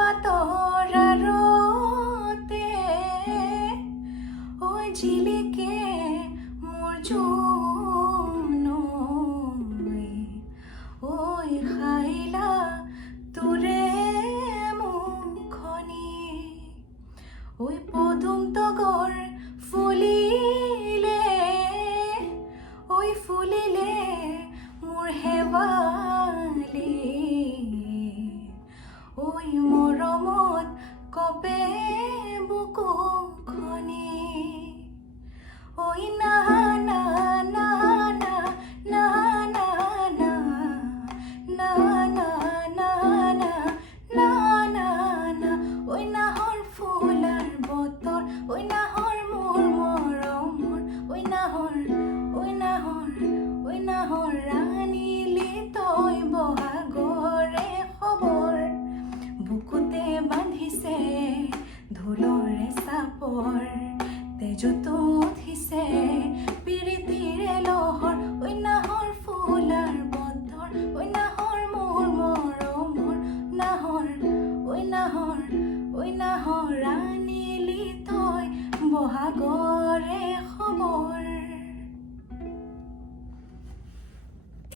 পাতৰ আৰতে ঐ জিলিকে মোৰ জোনৈ ঐ খাইলা তোৰে মুখনি ঐ পদুম তগৰ ফুলিলে ঐ ফুলিলে মোৰ হেৱালি ঐ মৰমত কপে বুকুখনি ঐ না না না না না না না না না না না না না না ঐ নাহৰ ফুলাৰ বতৰ ঐ নাহৰ মোৰ মৰমৰ ঐ নাহৰ ঐ নাহৰ ঐ নাহৰ ৰাণীলি তই বহাগৰে খবৰ বুকুতে বান্ধিছে ঢোলৰে চাপৰ তেজতো উঠিছে পিৰিতিৰে লহৰ ঐ নাহৰ ফুলাৰ বতৰ ঐ নাহৰ মোৰ মৰমৰ নাহৰ ঐ নাহৰ ঐ নাহৰ ৰাণীলি তই বহাগৰ